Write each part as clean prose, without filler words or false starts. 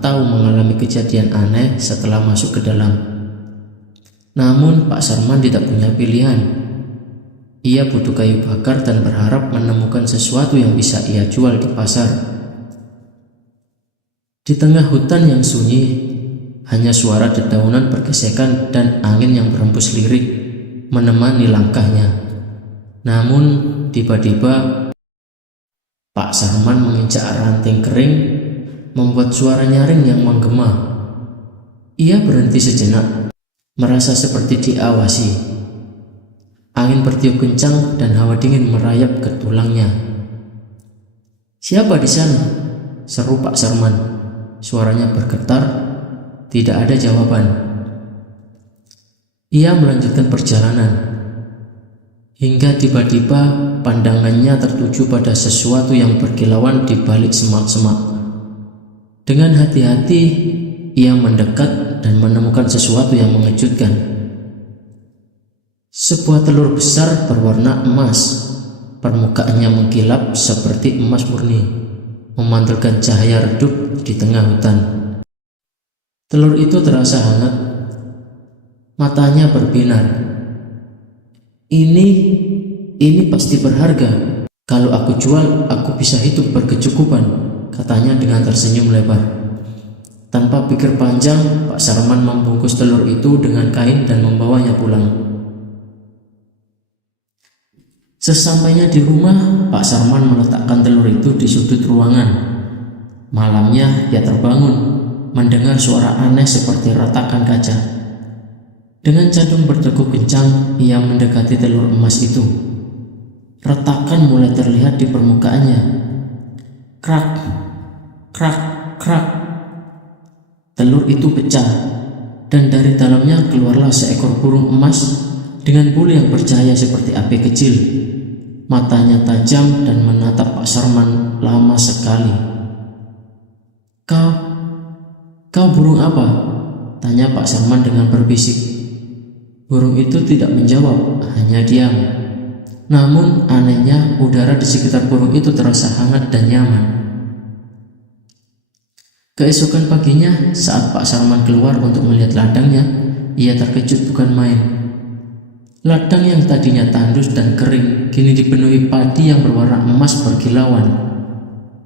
atau mengalami kejadian aneh setelah masuk ke dalam. Namun Pak Sarman tidak punya pilihan. Ia butuh kayu bakar dan berharap menemukan sesuatu yang bisa ia jual di pasar. Di tengah hutan yang sunyi, hanya suara dedaunan bergesekan dan angin yang berhembus lirik menemani langkahnya. Namun tiba-tiba Pak Sarman menginjak ranting kering, membuat suara nyaring yang menggema. Ia berhenti sejenak, merasa seperti diawasi. Angin bertiup kencang dan hawa dingin merayap ke tulangnya. "Siapa di sana?" seru Pak Sarman. Suaranya bergetar. Tidak ada jawaban. Ia melanjutkan perjalanan hingga tiba-tiba pandangannya tertuju pada sesuatu yang berkilauan di balik semak-semak. Dengan hati-hati ia mendekat dan menemukan sesuatu yang mengejutkan. Sebuah telur besar berwarna emas. Permukaannya mengkilap seperti emas murni, memantulkan cahaya redup di tengah hutan. Telur itu terasa hangat. Matanya berbinar. Ini pasti berharga. Kalau aku jual, aku bisa hidup berkecukupan, katanya dengan tersenyum lebar. Tanpa pikir panjang, Pak Sarman membungkus telur itu dengan kain dan membawanya pulang. Sesampainya di rumah, Pak Sarman meletakkan telur itu di sudut ruangan. Malamnya ia terbangun, mendengar suara aneh seperti retakan kaca. Dengan jantung berdegup kencang, ia mendekati telur emas itu. Retakan mulai terlihat di permukaannya. Krak, krak, krak. Telur itu pecah, dan dari dalamnya keluarlah seekor burung emas dengan bulu yang bercahaya seperti api kecil. Matanya tajam dan menatap Pak Sarman lama sekali. Kau burung apa?" tanya Pak Sarman dengan berbisik. Burung itu tidak menjawab, hanya diam. Namun anehnya udara di sekitar burung itu terasa hangat dan nyaman. Keesokan paginya, saat Pak Sarman keluar untuk melihat ladangnya, ia terkejut bukan main. Ladang yang tadinya tandus dan kering kini dipenuhi padi yang berwarna emas berkilauan.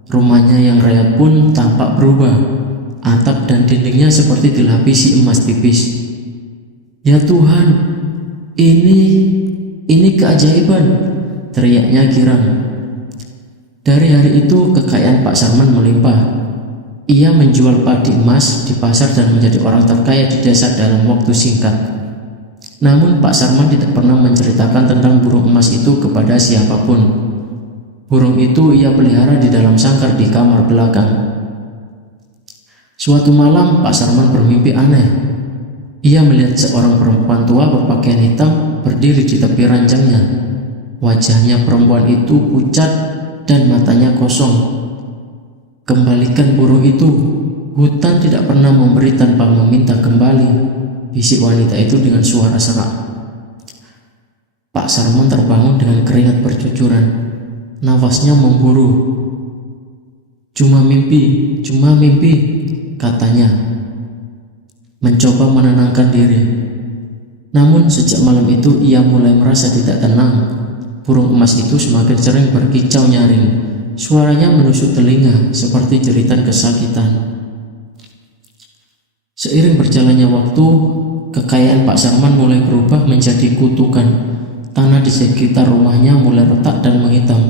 Rumahnya yang rayap pun tampak berubah. Atap dan dindingnya seperti dilapisi emas tipis. "Ya Tuhan, ini keajaiban!" teriaknya girang. Dari hari itu kekayaan Pak Sarman melimpah. Ia menjual padi emas di pasar dan menjadi orang terkaya di desa dalam waktu singkat. Namun Pak Sarman tidak pernah menceritakan tentang burung emas itu kepada siapapun. Burung itu ia pelihara di dalam sangkar di kamar belakang. Suatu malam Pak Sarman bermimpi aneh. Ia melihat seorang perempuan tua berpakaian hitam berdiri di tepi ranjangnya. Wajahnya perempuan itu pucat dan matanya kosong. "Kembalikan burung itu. Hutan tidak pernah memberi tanpa meminta kembali," bisik wanita itu dengan suara serak. Pak Sarman terbangun dengan keringat bercucuran. Nafasnya memburu. Cuma mimpi, katanya, mencoba menenangkan diri. Namun sejak malam itu ia mulai merasa tidak tenang. Burung emas itu semakin sering berkicau nyaring. Suaranya menusuk telinga seperti jeritan kesakitan. Seiring berjalannya waktu, kekayaan Pak Sarman mulai berubah menjadi kutukan. Tanah di sekitar rumahnya mulai retak dan menghitam.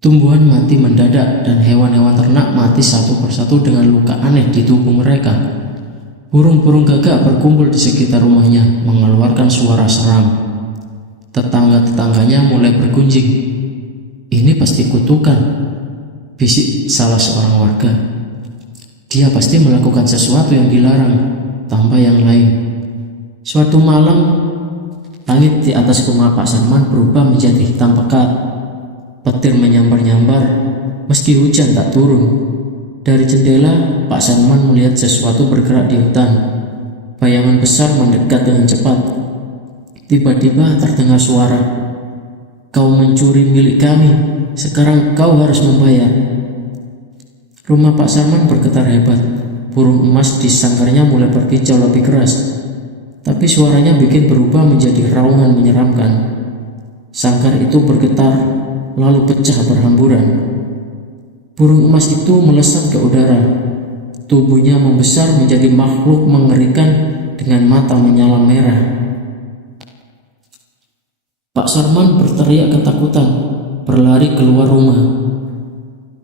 Tumbuhan mati mendadak dan hewan-hewan ternak mati satu persatu dengan luka aneh di tubuh mereka. Burung-burung gagak berkumpul di sekitar rumahnya, mengeluarkan suara seram. Tetangga-tetangganya mulai bergunjing. "Ini pasti kutukan," bisik salah seorang warga. "Dia pasti melakukan sesuatu yang dilarang," tambah yang lain. Suatu malam, langit di atas rumah Pak Sarman berubah menjadi hitam pekat. Petir menyambar-nyambar meski hujan tak turun. Dari jendela, Pak Sarman melihat sesuatu bergerak di hutan. Bayangan besar mendekat dengan cepat. Tiba-tiba terdengar suara, "Kau mencuri milik kami, sekarang kau harus membayar." Rumah Pak Sarman bergetar hebat. Burung emas di sangkarnya mulai berkicau lebih keras, tapi suaranya bikin berubah menjadi raungan menyeramkan. Sangkar itu bergetar, lalu pecah berhamburan. Burung emas itu melesat ke udara. Tubuhnya membesar menjadi makhluk mengerikan dengan mata menyala merah. Pak Sarman berteriak ketakutan, berlari keluar rumah.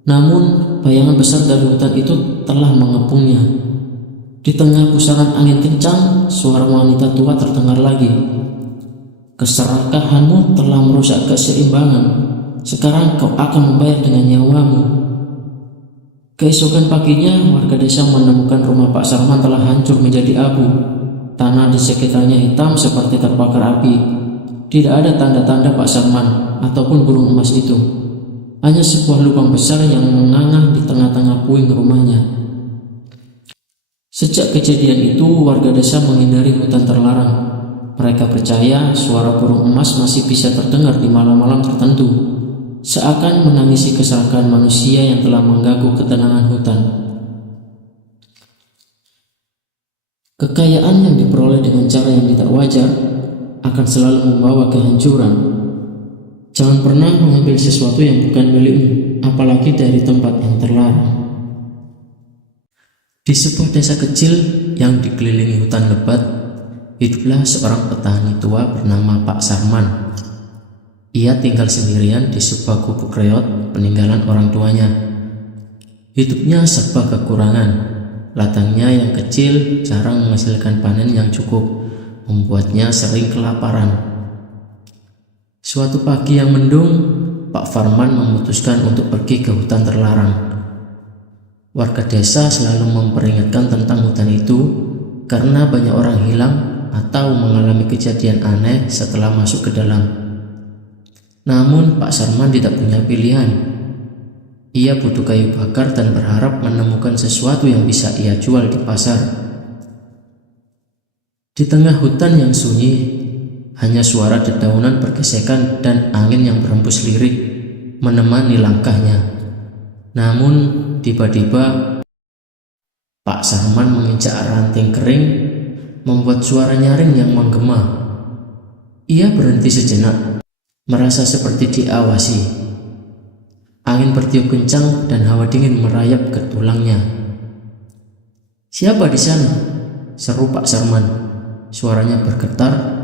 Namun, bayangan besar dari hutan itu telah mengepungnya. Di tengah pusaran angin kencang, suara wanita tua terdengar lagi. Keserakahanmu telah merusak keseimbangan. Sekarang kau akan membayar dengan nyawamu. Keesokan paginya, warga desa menemukan rumah Pak Sarman telah hancur menjadi abu. Tanah di sekitarnya hitam seperti terbakar api. Tidak ada tanda-tanda Pak Sarman ataupun burung emas itu. Hanya sebuah lubang besar yang menganga di tengah-tengah puing rumahnya. Sejak kejadian itu, warga desa menghindari hutan terlarang. Mereka percaya suara burung emas masih bisa terdengar di malam-malam tertentu, seakan menangisi keserakahan manusia yang telah mengganggu ketenangan hutan. Kekayaan yang diperoleh dengan cara yang tidak wajar akan selalu membawa kehancuran. Jangan pernah mengambil sesuatu yang bukan milikmu, apalagi dari tempat yang terlarang. Di sebuah desa kecil yang dikelilingi hutan lebat, hiduplah seorang petani tua bernama Pak Sarman. Ia tinggal sendirian di sebuah gubuk reot peninggalan orang tuanya. Hidupnya serba kekurangan. Ladangnya yang kecil jarang menghasilkan panen yang cukup, membuatnya sering kelaparan. Suatu pagi yang mendung, Pak Farman memutuskan untuk pergi ke hutan terlarang. Warga desa selalu memperingatkan tentang hutan itu karena banyak orang hilang atau mengalami kejadian aneh setelah masuk ke dalam. Namun Pak Sarman tidak punya pilihan. Ia butuh kayu bakar dan berharap menemukan sesuatu yang bisa ia jual di pasar. Di tengah hutan yang sunyi, hanya suara dedaunan bergesekan dan angin yang berhembus lirik menemani langkahnya. Namun, tiba-tiba Pak Sarman menginjak ranting kering, membuat suara nyaring yang menggema. Ia berhenti sejenak, merasa seperti diawasi. Angin bertiup kencang dan hawa dingin merayap ke tulangnya. "Siapa di sana?" seru Pak Sarman. Suaranya bergetar.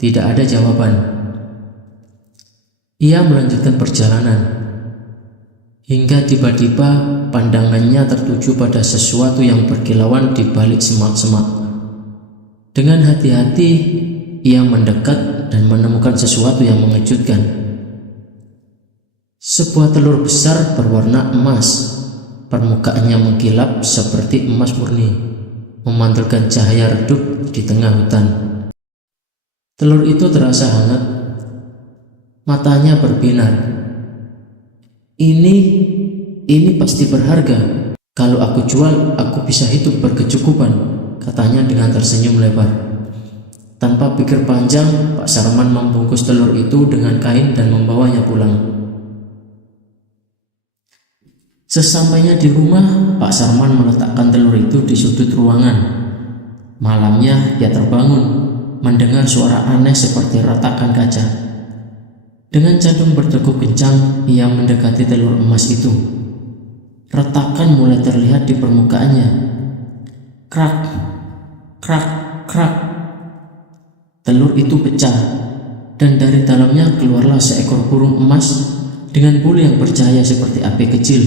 Tidak ada jawaban. Ia melanjutkan perjalanan hingga tiba-tiba pandangannya tertuju pada sesuatu yang berkilauan di balik semak-semak. Dengan hati-hati ia mendekat dan menemukan sesuatu yang mengejutkan. Sebuah telur besar berwarna emas. Permukaannya mengkilap seperti emas murni, memantulkan cahaya redup di tengah hutan. Telur itu terasa hangat. Matanya berbinar. Ini pasti berharga. Kalau aku jual, aku bisa hidup berkecukupan, katanya dengan tersenyum lebar. Tanpa pikir panjang, Pak Sarman membungkus telur itu dengan kain dan membawanya pulang. Sesampainya di rumah, Pak Sarman meletakkan telur itu di sudut ruangan. Malamnya ia terbangun mendengar suara aneh seperti retakan kaca. Dengan jantung berdegup kencang, ia mendekati telur emas itu. Retakan mulai terlihat di permukaannya. Krak, krak, krak. Telur itu pecah, dan dari dalamnya keluarlah seekor burung emas dengan bulu yang bercahaya seperti api kecil.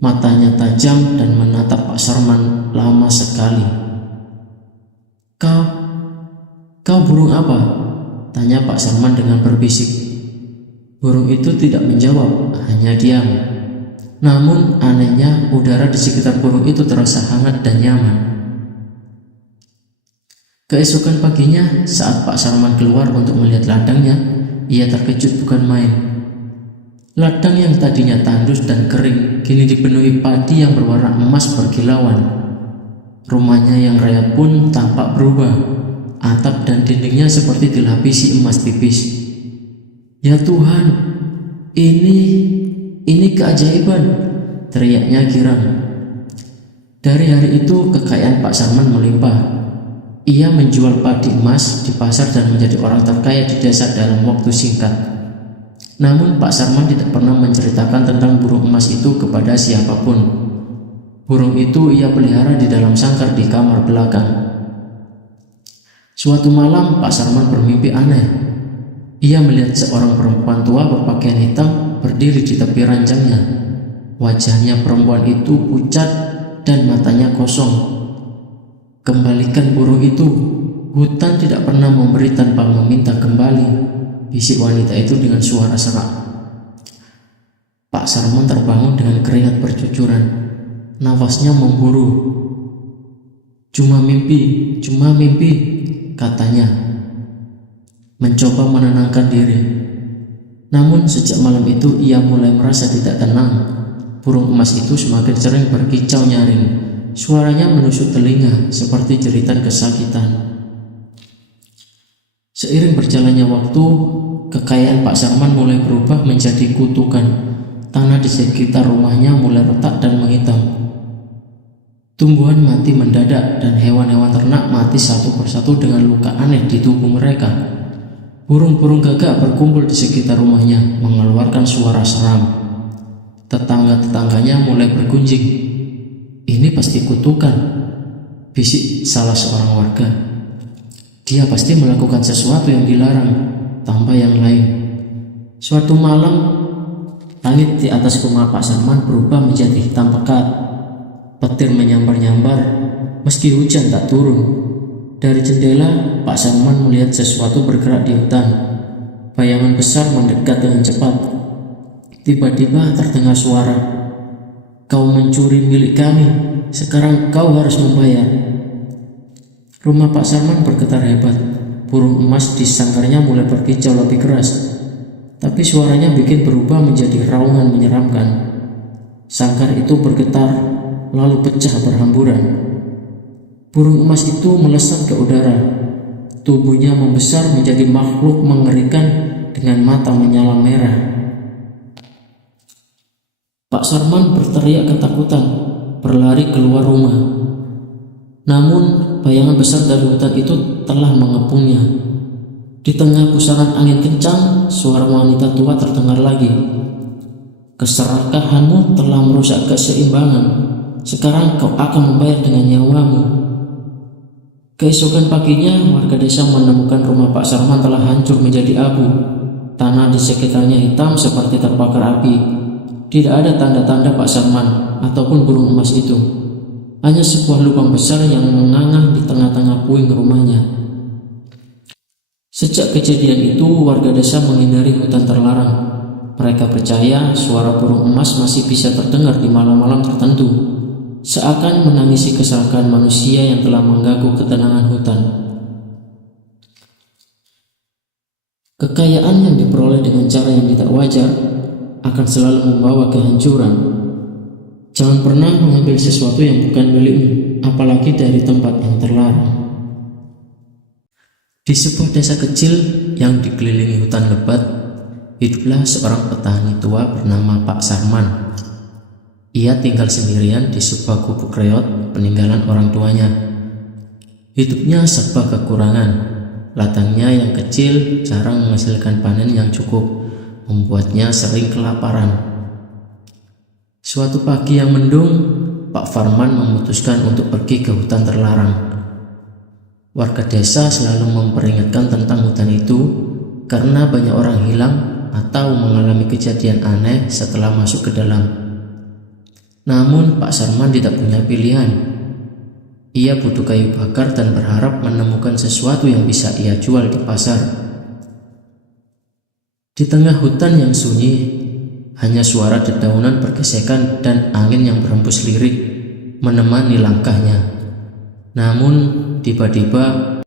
Matanya tajam dan menatap Pak Sarman lama sekali. Kau burung apa?" tanya Pak Sarman dengan berbisik. Burung itu tidak menjawab, hanya diam. Namun anehnya udara di sekitar burung itu terasa hangat dan nyaman. Keesokan paginya, saat Pak Sarman keluar untuk melihat ladangnya, ia terkejut bukan main. Ladang yang tadinya tandus dan kering kini dipenuhi padi yang berwarna emas berkilauan. Rumahnya yang rayap pun tampak berubah. Atap dan dindingnya seperti dilapisi emas tipis. "Ya Tuhan, ini keajaiban," teriaknya girang. Dari hari itu kekayaan Pak Sarman melimpah. Ia menjual padi emas di pasar dan menjadi orang terkaya di desa dalam waktu singkat. Namun Pak Sarman tidak pernah menceritakan tentang burung emas itu kepada siapapun. Burung itu ia pelihara di dalam sangkar di kamar belakang. Suatu malam Pak Sarman bermimpi aneh. Ia melihat seorang perempuan tua berpakaian hitam berdiri di tepi ranjangnya. Wajahnya perempuan itu pucat dan matanya kosong. "Kembalikan burung itu, hutan tidak pernah memberi tanpa meminta kembali," bisik wanita itu dengan suara serak. Pak Sarman terbangun dengan keringat bercucuran. Nafasnya memburu. Cuma mimpi," katanya, mencoba menenangkan diri. Namun sejak malam itu ia mulai merasa tidak tenang. Burung emas itu semakin sering berkicau nyaring. Suaranya menusuk telinga seperti jeritan kesakitan. Seiring berjalannya waktu, kekayaan Pak Sarman mulai berubah menjadi kutukan. Tanah di sekitar rumahnya mulai retak dan menghitam. Tumbuhan mati mendadak dan hewan-hewan ternak mati satu persatu dengan luka aneh di tubuh mereka. Burung-burung gagak berkumpul di sekitar rumahnya, mengeluarkan suara seram. Tetangga-tetangganya mulai bergunjing. "Ini pasti kutukan," bisik salah seorang warga. "Dia pasti melakukan sesuatu yang dilarang," tambah yang lain. Suatu malam, langit di atas rumah Pak Sarman berubah menjadi hitam pekat. Petir menyambar-nyambar meski hujan tak turun. Dari jendela, Pak Sarman melihat sesuatu bergerak di hutan. Bayangan besar mendekat dengan cepat. Tiba-tiba terdengar suara, "Kau mencuri milik kami, sekarang kau harus membayar." Rumah Pak Sarman bergetar hebat. Burung emas di sangkarnya mulai berkicau lebih keras. Tapi suaranya bikin berubah menjadi raungan menyeramkan. Sangkar itu bergetar, lalu pecah berhamburan. Burung emas itu melesat ke udara. Tubuhnya membesar menjadi makhluk mengerikan dengan mata menyala merah. Pak Sarman berteriak ketakutan, berlari keluar rumah. Namun, bayangan besar dari hutan itu telah mengepungnya. Di tengah pusaran angin kencang, suara wanita tua terdengar lagi. "Keserakahanmu telah merusak keseimbangan. Sekarang kau akan membayar dengan nyawamu." Keesokan paginya, warga desa menemukan rumah Pak Sarman telah hancur menjadi abu. Tanah di sekitarnya hitam seperti terbakar api. Tidak ada tanda-tanda Pak Sarman ataupun burung emas itu. Hanya sebuah lubang besar yang menganga di tengah-tengah puing rumahnya. Sejak kejadian itu, warga desa menghindari hutan terlarang. Mereka percaya suara burung emas masih bisa terdengar di malam-malam tertentu, seakan menangisi keserakahan manusia yang telah mengganggu ketenangan hutan. Kekayaan yang diperoleh dengan cara yang tidak wajar akan selalu membawa kehancuran. Jangan pernah mengambil sesuatu yang bukan milikmu, apalagi dari tempat yang terlarang. Di sebuah desa kecil yang dikelilingi hutan lebat, hiduplah seorang petani tua bernama Pak Sarman. Ia tinggal sendirian di sebuah gubuk reot peninggalan orang tuanya. Hidupnya serba kekurangan. Ladangnya yang kecil jarang menghasilkan panen yang cukup, membuatnya sering kelaparan. Suatu pagi yang mendung, Pak Farman memutuskan untuk pergi ke hutan terlarang. Warga desa selalu memperingatkan tentang hutan itu karena banyak orang hilang atau mengalami kejadian aneh setelah masuk ke dalam. Namun Pak Sarman tidak punya pilihan. Ia butuh kayu bakar dan berharap menemukan sesuatu yang bisa ia jual di pasar. Di tengah hutan yang sunyi, hanya suara dedaunan bergesekan dan angin yang berhembus lirik menemani langkahnya. Namun, tiba-tiba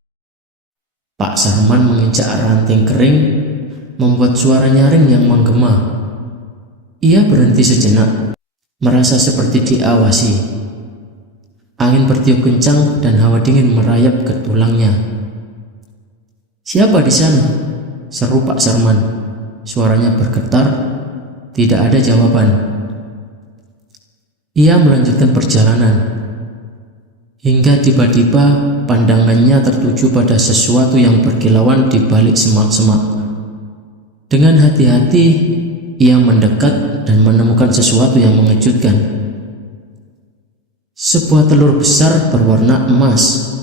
Pak Sarman menginjak ranting kering, membuat suara nyaring yang menggema. Ia berhenti sejenak, merasa seperti diawasi. Angin bertiup kencang dan hawa dingin merayap ke tulangnya. "Siapa di sana?" seru Pak Sarman. Suaranya bergetar, tidak ada jawaban. Ia melanjutkan perjalanan, hingga tiba-tiba pandangannya tertuju pada sesuatu yang berkilauan di balik semak-semak. Dengan hati-hati, ia mendekat dan menemukan sesuatu yang mengejutkan. Sebuah telur besar berwarna emas.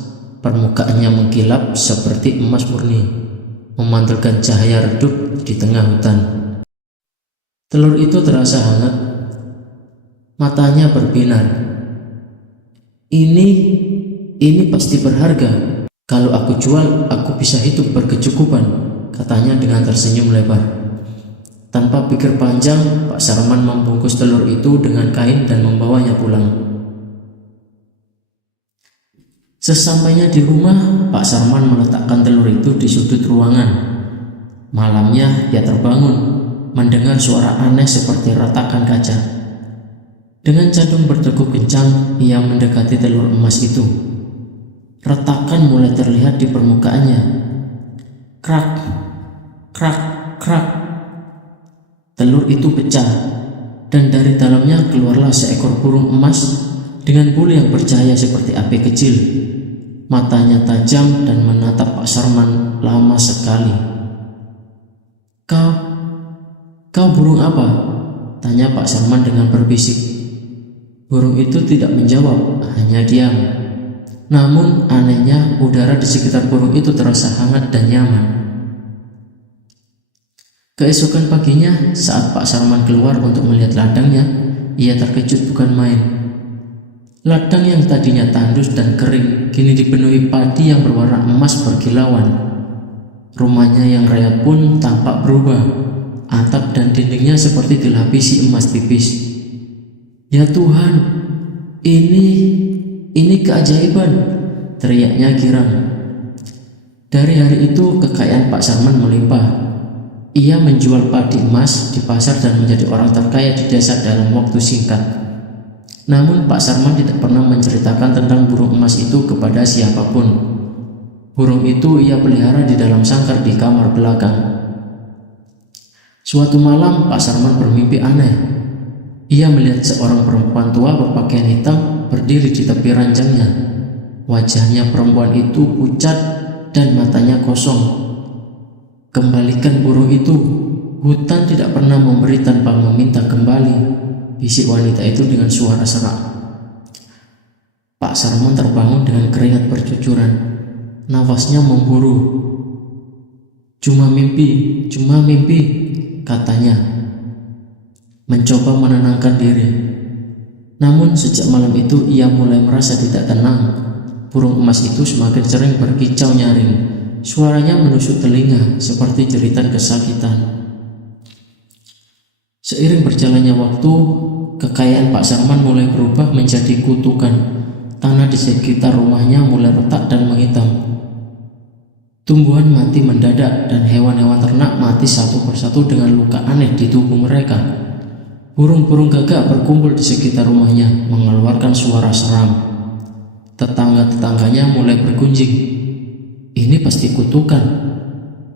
Permukaannya mengkilap seperti emas murni, memantulkan cahaya redup di tengah hutan. Telur itu terasa hangat. Matanya berbinar. Ini pasti berharga. Kalau aku jual, aku bisa hidup berkecukupan, katanya dengan tersenyum lebar. Tanpa pikir panjang, Pak Sarman membungkus telur itu dengan kain dan membawanya pulang. Sesampainya di rumah, Pak Sarman meletakkan telur itu di sudut ruangan. Malamnya ia terbangun, mendengar suara aneh seperti retakan kaca. Dengan jantung berdegup kencang, ia mendekati telur emas itu. Retakan mulai terlihat di permukaannya. Krak, krak, krak. Telur itu pecah, dan dari dalamnya keluarlah seekor burung emas dengan bulu yang bercahaya seperti api kecil. Matanya tajam dan menatap Pak Sarman lama sekali. Kau burung apa? Tanya Pak Sarman dengan berbisik. Burung itu tidak menjawab, hanya diam. Namun anehnya udara di sekitar burung itu terasa hangat dan nyaman. Keesokan paginya, saat Pak Sarman keluar untuk melihat ladangnya, ia terkejut bukan main. Ladang yang tadinya tandus dan kering kini dipenuhi padi yang berwarna emas berkilauan. Rumahnya yang reot pun tampak berubah. Atap dan dindingnya seperti dilapisi emas tipis. Ya Tuhan, ini keajaiban, teriaknya girang. Dari hari itu kekayaan Pak Sarman melimpah. Ia menjual padi emas di pasar dan menjadi orang terkaya di desa dalam waktu singkat. Namun Pak Sarman tidak pernah menceritakan tentang burung emas itu kepada siapapun. Burung itu ia pelihara di dalam sangkar di kamar belakang. Suatu malam Pak Sarman bermimpi aneh. Ia melihat seorang perempuan tua berpakaian hitam berdiri di tepi ranjangnya. Wajahnya perempuan itu pucat dan matanya kosong. Kembalikan burung itu, hutan tidak pernah memberi tanpa meminta kembali, bisik wanita itu dengan suara serak. Pak Sarman terbangun dengan keringat bercucuran. Nafasnya memburu. Cuma mimpi, katanya, mencoba menenangkan diri. Namun sejak malam itu ia mulai merasa tidak tenang. Burung emas itu semakin sering berkicau nyaring. Suaranya menusuk telinga seperti jeritan kesakitan. Seiring berjalannya waktu, kekayaan Pak Sarman mulai berubah menjadi kutukan. Tanah di sekitar rumahnya mulai retak dan menghitam. Tumbuhan mati mendadak dan hewan-hewan ternak mati satu persatu dengan luka aneh di tubuh mereka. Burung-burung gagak berkumpul di sekitar rumahnya, mengeluarkan suara seram. Tetangga-tetangganya mulai bergunjing. Ini pasti kutukan,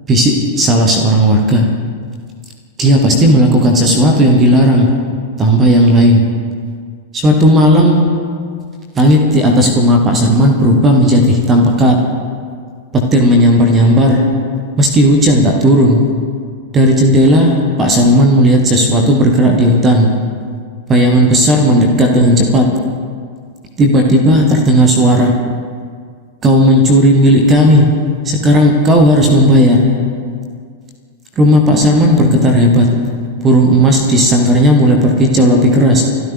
bisik salah seorang warga. Dia pasti melakukan sesuatu yang dilarang, tambah yang lain. Suatu malam, langit di atas rumah Pak Sarman berubah menjadi hitam pekat. Petir menyambar-nyambar, meski hujan tak turun. Dari jendela, Pak Sarman melihat sesuatu bergerak di hutan. Bayangan besar mendekat dengan cepat. Tiba-tiba terdengar suara, "Kau mencuri milik kami, sekarang kau harus membayar." Rumah Pak Sarman bergetar hebat. Burung emas di sangkarnya mulai berkicau lebih keras.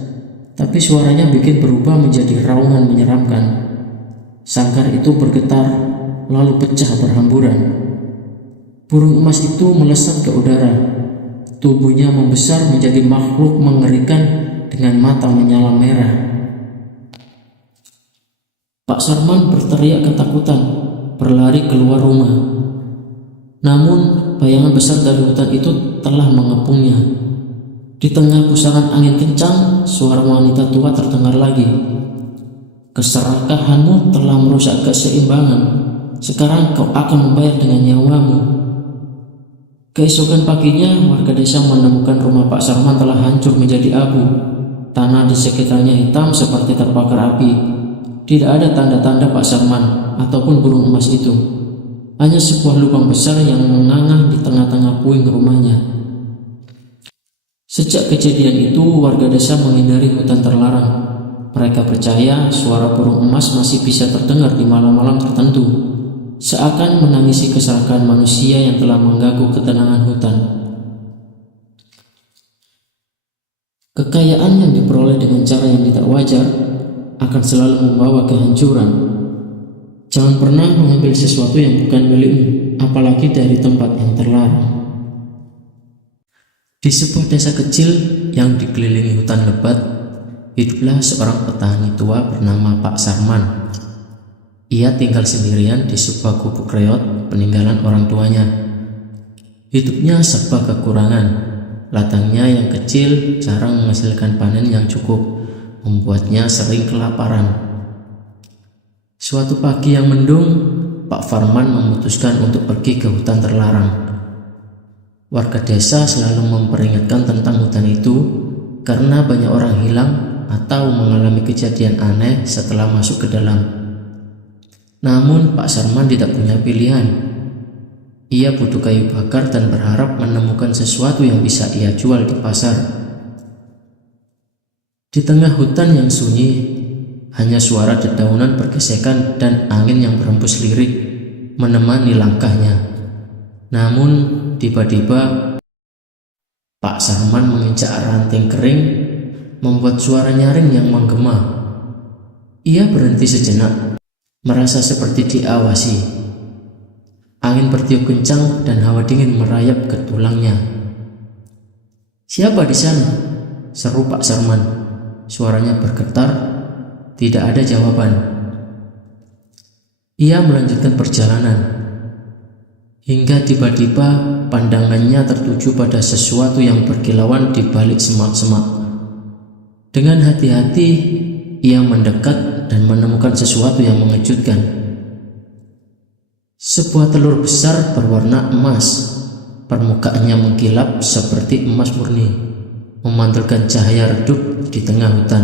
Tapi suaranya bikin berubah menjadi raungan menyeramkan. Sangkar itu bergetar, lalu pecah berhamburan. Burung emas itu melesat ke udara. Tubuhnya membesar menjadi makhluk mengerikan dengan mata menyala merah. Pak Sarman berteriak ketakutan, berlari keluar rumah. Namun bayangan besar dari hutan itu telah mengepungnya. Di tengah pusaran angin kencang, suara wanita tua terdengar lagi. "Keserakahanmu telah merusak keseimbangan. Sekarang kau akan membayar dengan nyawamu." Keesokan paginya, warga desa menemukan rumah Pak Sarman telah hancur menjadi abu. Tanah di sekitarnya hitam seperti terbakar api. Tidak ada tanda-tanda Pak Sarman ataupun burung emas itu. Hanya sebuah lubang besar yang menganga di tengah-tengah puing rumahnya. Sejak kejadian itu, warga desa menghindari hutan terlarang. Mereka percaya suara burung emas masih bisa terdengar di malam-malam tertentu, seakan menangisi keserakahan manusia yang telah mengganggu ketenangan hutan. Kekayaan yang diperoleh dengan cara yang tidak wajar akan selalu membawa kehancuran. Jangan pernah mengambil sesuatu yang bukan milikmu, apalagi dari tempat yang terlarang. Di sebuah desa kecil yang dikelilingi hutan lebat, hiduplah seorang petani tua bernama Pak Sarman. Ia tinggal sendirian di sebuah gubuk reot peninggalan orang tuanya. Hidupnya serba kekurangan. Ladangnya yang kecil jarang menghasilkan panen yang cukup, membuatnya sering kelaparan. Suatu pagi yang mendung, Pak Sarman memutuskan untuk pergi ke hutan terlarang. Warga desa selalu memperingatkan tentang hutan itu karena banyak orang hilang atau mengalami kejadian aneh setelah masuk ke dalam. Namun Pak Sarman tidak punya pilihan. Ia butuh kayu bakar dan berharap menemukan sesuatu yang bisa ia jual di pasar. Di tengah hutan yang sunyi, hanya suara dedaunan bergesekan dan angin yang berhembus lirik menemani langkahnya. Namun tiba-tiba Pak Sarman menginjak ranting kering, membuat suara nyaring yang menggema. Ia berhenti sejenak, merasa seperti diawasi. Angin bertiup kencang dan hawa dingin merayap ke tulangnya. "Siapa di sana?" seru Pak Sarman. Suaranya bergetar, tidak ada jawaban. Ia melanjutkan perjalanan, hingga tiba-tiba pandangannya tertuju pada sesuatu yang berkilauan di balik semak-semak. Dengan hati-hati, ia mendekat dan menemukan sesuatu yang mengejutkan. Sebuah telur besar berwarna emas. Permukaannya mengkilap seperti emas murni, memantulkan cahaya redup di tengah hutan.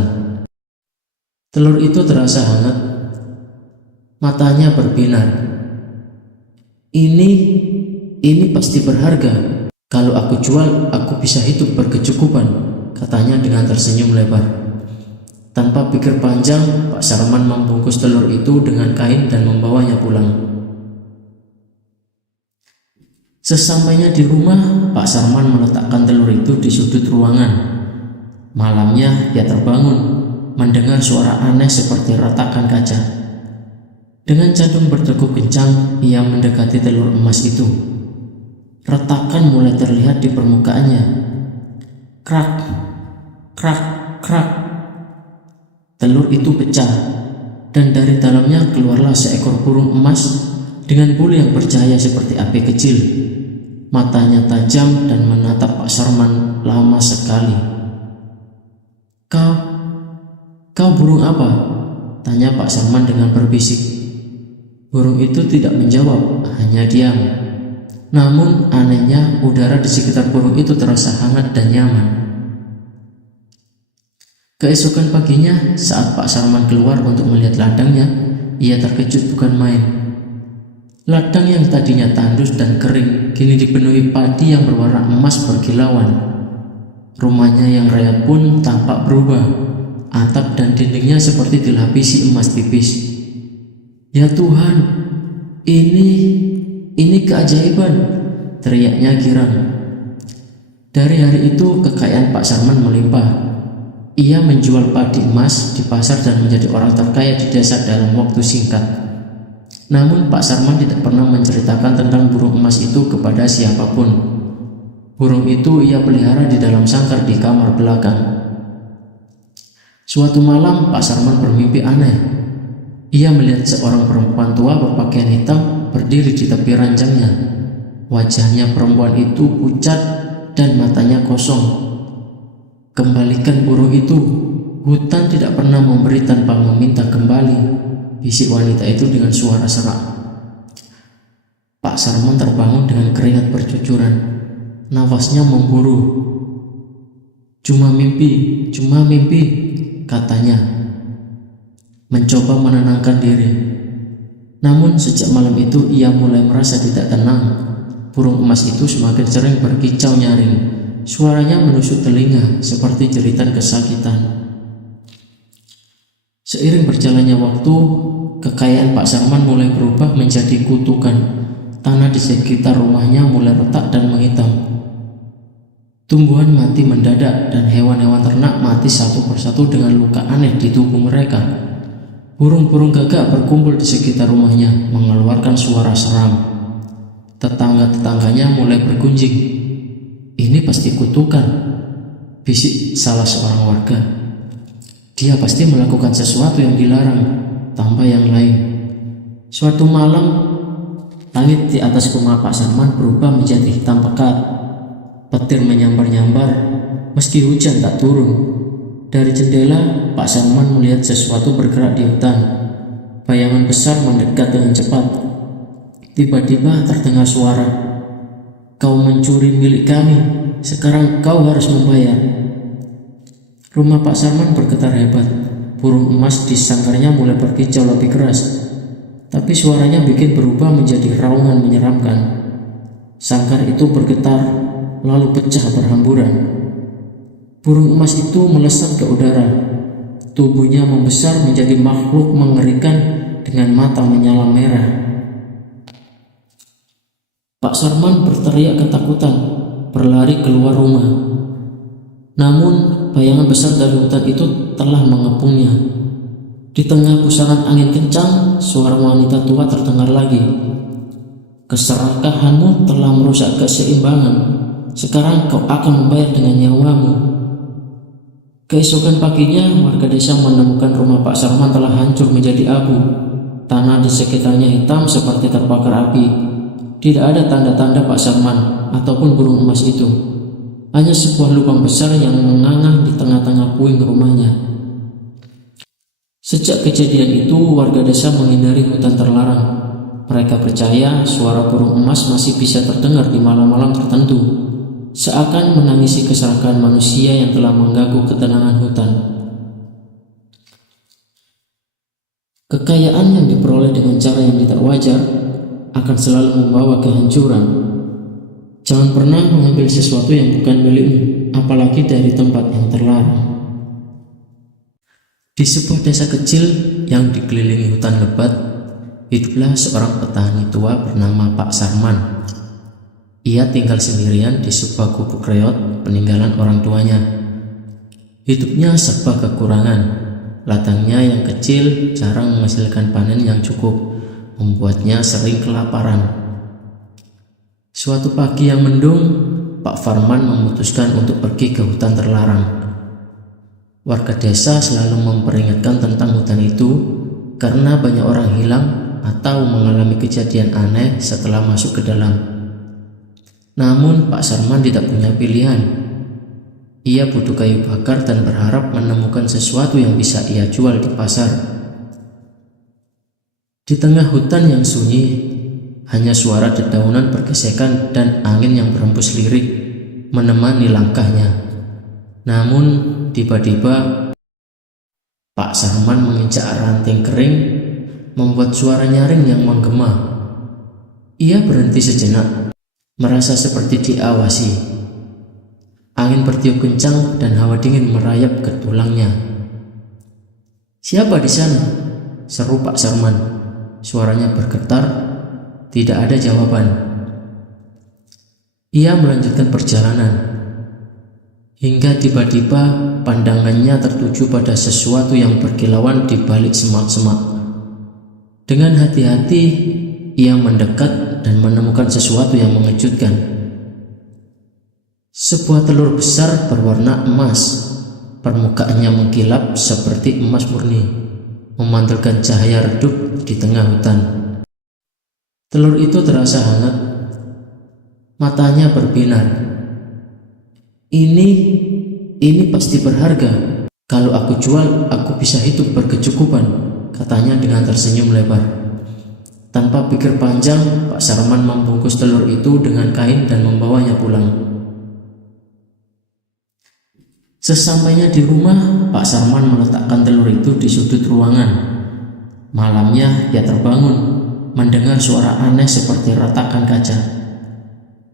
Telur itu terasa hangat. Matanya berbinar. Ini pasti berharga. Kalau aku jual, aku bisa hidup berkecukupan, katanya dengan tersenyum lebar. Tanpa pikir panjang, Pak Sarman membungkus telur itu dengan kain dan membawanya pulang. Sesampainya di rumah, Pak Sarman meletakkan telur itu di sudut ruangan. Malamnya ia terbangun, mendengar suara aneh seperti retakan kaca. Dengan jantung berdegup kencang, ia mendekati telur emas itu. Retakan mulai terlihat di permukaannya. Krak, krak, krak. Telur itu pecah, dan dari dalamnya keluarlah seekor burung emas dengan bulu yang bercahaya seperti api kecil. Matanya tajam dan menatap Pak Sarman lama sekali. Kau burung apa?" tanya Pak Sarman dengan berbisik. Burung itu tidak menjawab, hanya diam. Namun anehnya, udara di sekitar burung itu terasa hangat dan nyaman. Keesokan paginya, saat Pak Sarman keluar untuk melihat ladangnya, ia terkejut bukan main. Ladang yang tadinya tandus dan kering kini dipenuhi padi yang berwarna emas berkilauan. Rumahnya yang rayap pun tampak berubah. Atap dan dindingnya seperti dilapisi emas tipis. "Ya Tuhan, ini keajaiban!" teriaknya girang. Dari hari itu kekayaan Pak Sarman melimpah. Ia menjual padi emas di pasar dan menjadi orang terkaya di desa dalam waktu singkat. Namun Pak Sarman tidak pernah menceritakan tentang burung emas itu kepada siapapun. Burung itu ia pelihara di dalam sangkar di kamar belakang. Suatu malam Pak Sarman bermimpi aneh. Ia melihat seorang perempuan tua berpakaian hitam berdiri di tepi ranjangnya. Wajahnya perempuan itu pucat dan matanya kosong. "Kembalikan burung itu. Hutan tidak pernah memberi tanpa meminta kembali," bisik wanita itu dengan suara serak. Pak Sarman terbangun dengan keringat bercucuran. Nafasnya memburu. Cuma mimpi, katanya, mencoba menenangkan diri. Namun sejak malam itu ia mulai merasa tidak tenang. Burung emas itu semakin sering berkicau nyaring. Suaranya menusuk telinga seperti jeritan kesakitan. Seiring berjalannya waktu, kekayaan Pak Sarman mulai berubah menjadi kutukan. Tanah di sekitar rumahnya mulai retak dan menghitam. Tumbuhan mati mendadak dan hewan-hewan ternak mati satu persatu dengan luka aneh di tubuh mereka. Burung-burung gagak berkumpul di sekitar rumahnya, mengeluarkan suara seram. Tetangga-tetangganya mulai bergunjing. Ini pasti kutukan, bisik salah seorang warga. Dia pasti melakukan sesuatu yang dilarang, tambah yang lain. Suatu malam, langit di atas rumah Pak Sarman berubah menjadi hitam pekat. Petir menyambar-nyambar, meski hujan tak turun. Dari jendela, Pak Sarman melihat sesuatu bergerak di hutan. Bayangan besar mendekat dengan cepat. Tiba-tiba terdengar suara, "Kau mencuri milik kami, sekarang kau harus membayar." Rumah Pak Sarman bergetar hebat. Burung emas di sangkarnya mulai berkicau lebih keras. Tapi suaranya bikin berubah menjadi raungan menyeramkan. Sangkar itu bergetar, lalu pecah berhamburan. Burung emas itu melesat ke udara. Tubuhnya membesar menjadi makhluk mengerikan dengan mata menyala merah. Pak Sarman berteriak ketakutan, berlari keluar rumah. Namun, bayangan besar dari hutan itu telah mengepungnya. Di tengah pusaran angin kencang, suara wanita tua terdengar lagi. "Keserakahanmu telah merusak keseimbangan. Sekarang kau akan membayar dengan nyawamu." Keesokan paginya, warga desa menemukan rumah Pak Sarman telah hancur menjadi abu. Tanah di sekitarnya hitam seperti terbakar api. Tidak ada tanda-tanda Pak Sarman ataupun burung emas itu. Hanya sebuah lubang besar yang menganga di tengah-tengah puing rumahnya. Sejak kejadian itu, warga desa menghindari hutan terlarang. Mereka percaya suara burung emas masih bisa terdengar di malam-malam tertentu, seakan menangisi keserakahan manusia yang telah mengganggu ketenangan hutan. Kekayaan yang diperoleh dengan cara yang tidak wajar akan selalu membawa kehancuran. Jangan pernah mengambil sesuatu yang bukan milikmu, apalagi dari tempat yang terlarang. Di sebuah desa kecil yang dikelilingi hutan lebat, hiduplah seorang petani tua bernama Pak Sarman. Ia tinggal sendirian di sebuah gubuk reot peninggalan orang tuanya. Hidupnya serba kekurangan. Ladangnya yang kecil jarang menghasilkan panen yang cukup, membuatnya sering kelaparan. Suatu pagi yang mendung, Pak Farman memutuskan untuk pergi ke hutan terlarang. Warga desa selalu memperingatkan tentang hutan itu karena banyak orang hilang atau mengalami kejadian aneh setelah masuk ke dalam. Namun Pak Sarman tidak punya pilihan. Ia butuh kayu bakar dan berharap menemukan sesuatu yang bisa ia jual di pasar. Di tengah hutan yang sunyi, hanya suara dedaunan bergesekan dan angin yang berhembus lirik menemani langkahnya. Namun tiba-tiba Pak Sarman menginjak ranting kering, membuat suara nyaring yang menggema. Ia berhenti sejenak, merasa seperti diawasi. Angin bertiup kencang dan hawa dingin merayap ke tulangnya. "Siapa di sana?" seru Pak Sarman. Suaranya bergetar, tidak ada jawaban. Ia melanjutkan perjalanan, hingga tiba-tiba pandangannya tertuju pada sesuatu yang berkilauan di balik semak-semak. Dengan hati-hati, ia mendekat dan menemukan sesuatu yang mengejutkan. Sebuah telur besar berwarna emas. Permukaannya mengkilap seperti emas murni, memantulkan cahaya redup di tengah hutan. Telur itu terasa hangat. Matanya berbinar. Ini pasti berharga. Kalau aku jual, aku bisa hidup berkecukupan, katanya dengan tersenyum lebar. Tanpa pikir panjang, Pak Sarman membungkus telur itu dengan kain dan membawanya pulang. Sesampainya di rumah, Pak Sarman meletakkan telur itu di sudut ruangan. Malamnya ia terbangun, mendengar suara aneh seperti retakan kaca.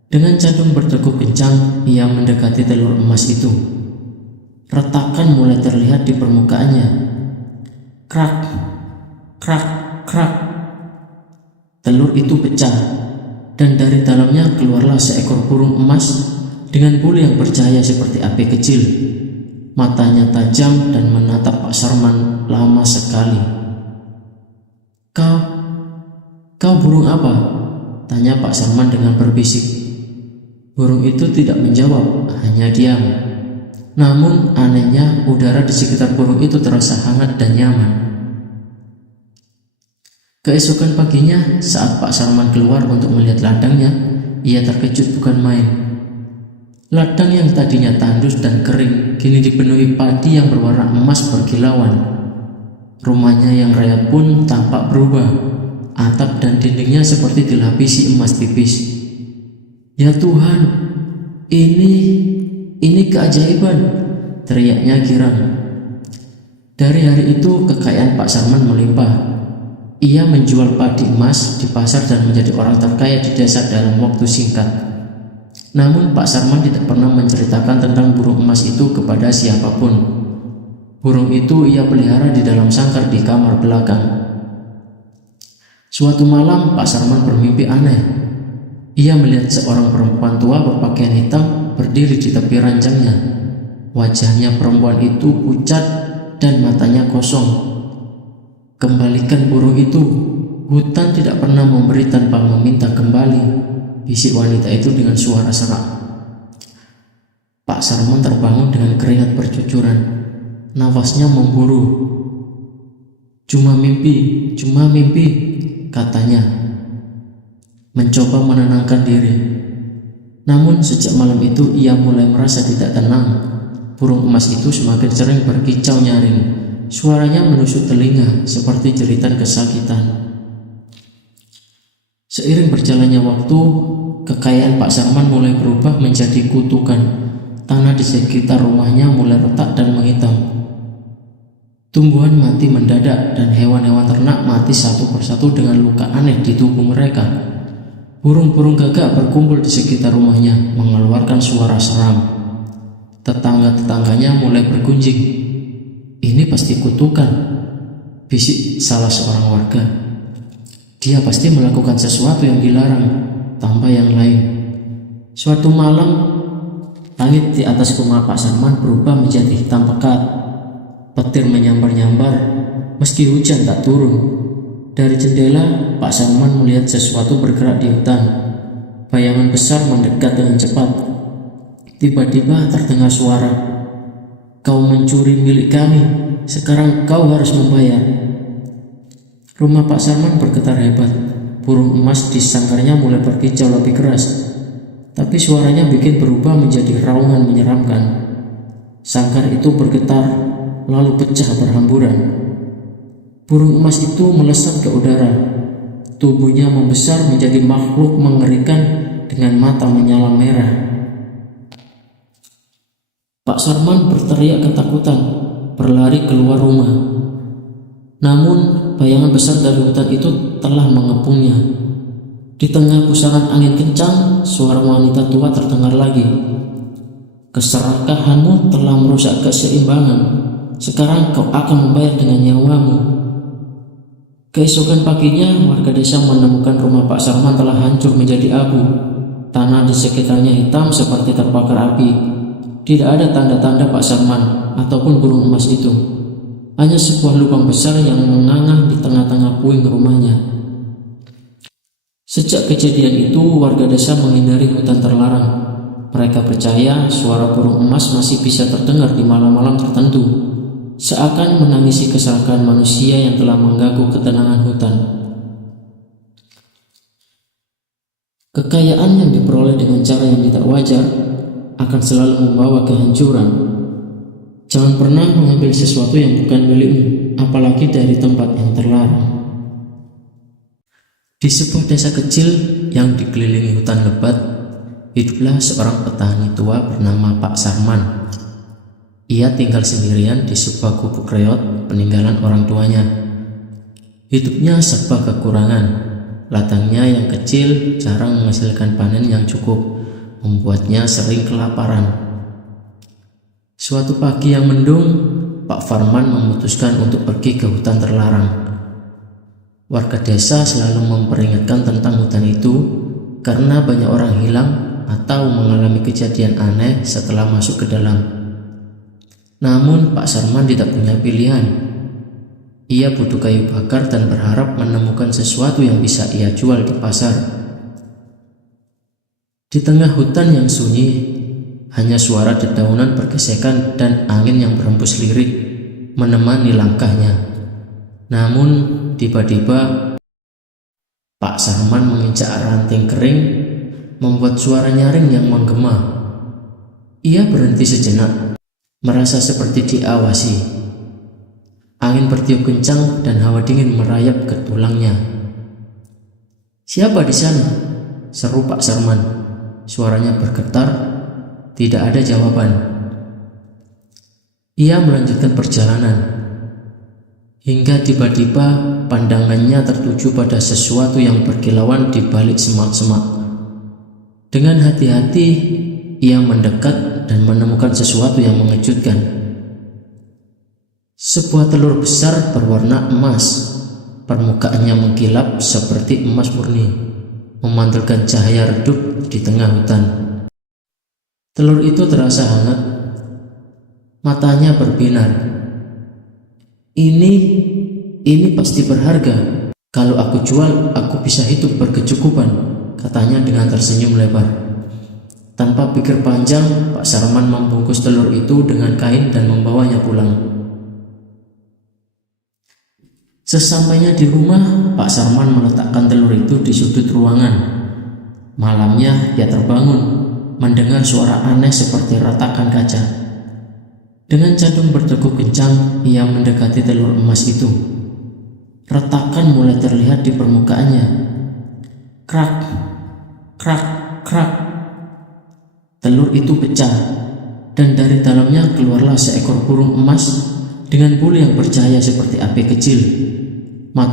Dengan jantung berdegup kencang, ia mendekati telur emas itu. Retakan mulai terlihat di permukaannya. Krak, krak, krak. Telur itu pecah, dan dari dalamnya keluarlah seekor burung emas dengan bulu yang bercahaya seperti api kecil. Matanya tajam dan menatap Pak Sarman lama sekali. Kau burung apa? Tanya Pak Sarman dengan berbisik. Burung itu tidak menjawab, hanya diam. Namun anehnya udara di sekitar burung itu terasa hangat dan nyaman. Keesokan paginya, saat Pak Sarman keluar untuk melihat ladangnya, ia terkejut bukan main. Ladang yang tadinya tandus dan kering kini dipenuhi padi yang berwarna emas berkilauan. Rumahnya yang rayap pun tampak berubah. Atap dan dindingnya seperti dilapisi emas tipis. Ya Tuhan, ini keajaiban, teriaknya girang. Dari hari itu kekayaan Pak Sarman melimpah. Ia menjual padi emas di pasar dan menjadi orang terkaya di desa dalam waktu singkat. Namun Pak Sarman tidak pernah menceritakan tentang burung emas itu kepada siapapun. Burung itu ia pelihara di dalam sangkar di kamar belakang. Suatu malam Pak Sarman bermimpi aneh. Ia melihat seorang perempuan tua berpakaian hitam berdiri di tepi ranjangnya. Wajahnya perempuan itu pucat dan matanya kosong. Kembalikan burung itu, hutan tidak pernah memberi tanpa meminta kembali, bisik wanita itu dengan suara serak. Pak Sarman terbangun dengan keringat bercucuran. Nafasnya memburu. Cuma mimpi, katanya, mencoba menenangkan diri. Namun sejak malam itu ia mulai merasa tidak tenang. Burung emas itu semakin sering berkicau nyaring. Suaranya menusuk telinga seperti jeritan kesakitan. Seiring berjalannya waktu, kekayaan Pak Sarman mulai berubah menjadi kutukan. Tanah di sekitar rumahnya mulai retak dan menghitam. Tumbuhan mati mendadak dan hewan-hewan ternak mati satu persatu dengan luka aneh di tubuh mereka. Burung-burung gagak berkumpul di sekitar rumahnya, mengeluarkan suara seram. Tetangga-tetangganya mulai bergunjing. Ini pasti kutukan, bisik salah seorang warga. Dia pasti melakukan sesuatu yang dilarang, tambah yang lain. Suatu malam, langit di atas rumah Pak Sarman berubah menjadi hitam pekat. Petir menyambar-nyambar, meski hujan tak turun. Dari jendela, Pak Sarman melihat sesuatu bergerak di hutan. Bayangan besar mendekat dengan cepat. Tiba-tiba terdengar suara, "Kau mencuri milik kami, sekarang kau harus membayar." Rumah Pak Sarman bergetar hebat. Burung emas di sangkarnya mulai berkicau lebih keras. Tapi suaranya bikin berubah menjadi raungan menyeramkan. Sangkar itu bergetar, lalu pecah berhamburan. Burung emas itu melesat ke udara. Tubuhnya membesar menjadi makhluk mengerikan dengan mata menyala merah. Pak Sarman berteriak ketakutan, berlari keluar rumah. Namun, bayangan besar dari hutan itu telah mengepungnya. Di tengah pusaran angin kencang, suara wanita tua terdengar lagi. "Keserakahanmu telah merusak keseimbangan. Sekarang kau akan membayar dengan nyawamu." Keesokan paginya, warga desa menemukan rumah Pak Sarman telah hancur menjadi abu. Tanah di sekitarnya hitam seperti terbakar api. Tidak ada tanda-tanda Pak Sarman ataupun burung emas itu. Hanya sebuah lubang besar yang menganga di tengah-tengah puing rumahnya. Sejak kejadian itu, warga desa menghindari hutan terlarang. Mereka percaya suara burung emas masih bisa terdengar di malam-malam tertentu, seakan menangisi kesalahan manusia yang telah mengganggu ketenangan hutan. Kekayaan yang diperoleh dengan cara yang tidak wajar akan selalu membawa kehancuran. Jangan pernah mengambil sesuatu yang bukan milikmu, apalagi dari tempat yang terlarang. Di sebuah desa kecil yang dikelilingi hutan lebat, hiduplah seorang petani tua bernama Pak Sarman. Ia tinggal sendirian di sebuah gubuk reot peninggalan orang tuanya. Hidupnya serba kekurangan. Ladangnya yang kecil jarang menghasilkan panen yang cukup, membuatnya sering kelaparan. Suatu pagi yang mendung, Pak Farman memutuskan untuk pergi ke hutan terlarang. Warga desa selalu memperingatkan tentang hutan itu karena banyak orang hilang atau mengalami kejadian aneh setelah masuk ke dalam. Namun Pak Sarman tidak punya pilihan. Ia butuh kayu bakar dan berharap menemukan sesuatu yang bisa ia jual di pasar. Di tengah hutan yang sunyi, hanya suara dedaunan bergesekan dan angin yang berhembus lirik menemani langkahnya. Namun tiba-tiba Pak Sarman menginjak ranting kering, membuat suara nyaring yang menggema. Ia berhenti sejenak, merasa seperti diawasi. Angin bertiup kencang dan hawa dingin merayap ke tulangnya. "Siapa di sana?" seru Pak Sarman. Suaranya bergetar, tidak ada jawaban. Ia melanjutkan perjalanan, hingga tiba-tiba pandangannya tertuju pada sesuatu yang berkilauan di balik semak-semak. Dengan hati-hati, ia mendekat dan menemukan sesuatu yang mengejutkan. Sebuah telur besar berwarna emas. Permukaannya mengkilap seperti emas murni, memantulkan cahaya redup di tengah hutan. Telur itu terasa hangat. Matanya berbinar. Ini pasti berharga. Kalau aku jual, aku bisa hidup berkecukupan, katanya dengan tersenyum lebar. Tanpa pikir panjang, Pak Sarman membungkus telur itu dengan kain dan membawanya pulang. Sesampainya di rumah, Pak Sarman meletakkan telur itu di sudut ruangan. Malamnya ia terbangun, mendengar suara aneh seperti ratakan kaca. Dengan jantung berdegup kencang, ia mendekati telur emas itu. Retakan mulai terlihat di permukaannya. Krak, krak, krak. Telur itu pecah, dan dari dalamnya keluarlah seekor burung emas dengan bulu yang bercahaya seperti api kecil.